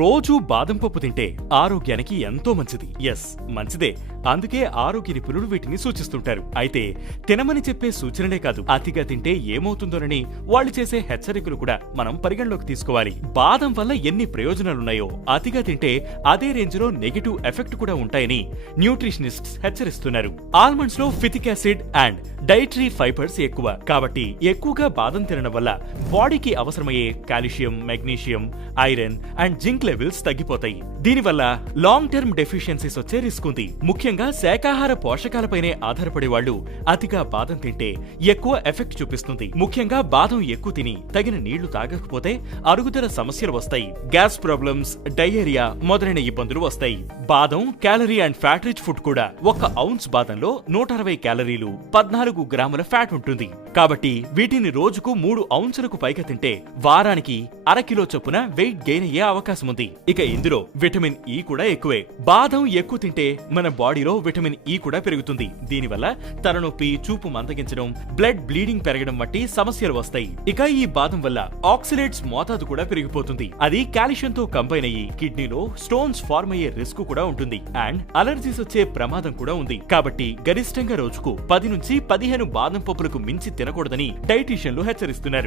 రోజు బాదం పప్పు తింటే ఆరోగ్యానికి ఎంతో మంచిది. మంచిదే. అందుకే ఆరోగ్య నిపుణులు వీటిని సూచిస్తుంటారు. అయితే తినమని చెప్పే సూచనలే కాదు, అతిగా తింటే ఏమవుతుందోనని వాళ్ళు చేసే హెచ్చరికలు కూడా మనం పరిగణలోకి తీసుకోవాలి. బాదం వల్ల ఎన్ని ప్రయోజనాలున్నాయో అతిగా తింటే అదే రేంజ్ లో నెగటివ్ ఎఫెక్ట్ కూడా ఉంటాయని న్యూట్రిషనిస్ట్స్ హెచ్చరిస్తున్నారు. ఆల్మండ్స్ లో ఫిటిక్ యాసిడ్ అండ్ డైటరీ ఫైబర్స్ ఎక్కువ, కాబట్టి ఎక్కువగా బాదం తినడం వల్ల బాడీకి అవసరమయ్యే calcium, magnesium, iron and zinc levels తగ్గిపోతాయి. దీనివల్ల లాంగ్ టర్మ్ డెఫిషియన్సీస్ వచ్చే రిస్క్ ఉంది. ముఖ్యంగా శాకాహార పోషకాలపైనే ఆధారపడే వాళ్ళు అతిగా బాదం తింటే ఎక్కువ ఎఫెక్ట్ చూపిస్తుంది. ముఖ్యంగా బాదం ఎక్కువ తిని తగిన నీళ్లు తాగకపోతే అరుగుదల సమస్యలు వస్తాయి. గ్యాస్ ప్రాబ్లమ్స్, డయేరియా మొదలైన ఇబ్బందులు వస్తాయి. బాదం calorie and fat rich food కూడా. 1 ఔన్స్ బాదంలో 160 క్యాలరీలు, 14 గ్రాముల ఫ్యాట్ ఉంటుంది. కాబట్టి వీటిని రోజుకు 3 ఔన్సులకు పైగా తింటే వారానికి అరకిలో చొప్పున వెయిట్ గెయిన్ అయ్యే అవకాశం ఉంది. ఇక ఇందులో విటమిన్ ఇ కూడా ఎక్కువే. బాదం ఎక్కువ తింటే మన బాడీలో విటమిన్ ఇ కూడా పెరుగుతుంది. దీనివల్ల తలనొప్పి, చూపు మందగించడం, బ్లడ్ బ్లీడింగ్ పెరగడం వంటి సమస్యలు వస్తాయి. ఇక ఈ బాదం వల్ల ఆక్సిలేట్స్ మోతాదు కూడా పెరిగిపోతుంది. అది కాల్షియంతో కంబైన్ అయ్యి కిడ్నీలో స్టోన్స్ ఫార్మ్ అయ్యే రిస్క్ కూడా ఉంటుంది. అండ్ అలర్జీస్ వచ్చే ప్రమాదం కూడా ఉంది. కాబట్టి గరిష్టంగా రోజుకు 10 నుంచి 15 బాదం పప్పులకు మించి తినకూడదని డైటీషియన్లు హెచ్చరిస్తున్నారు.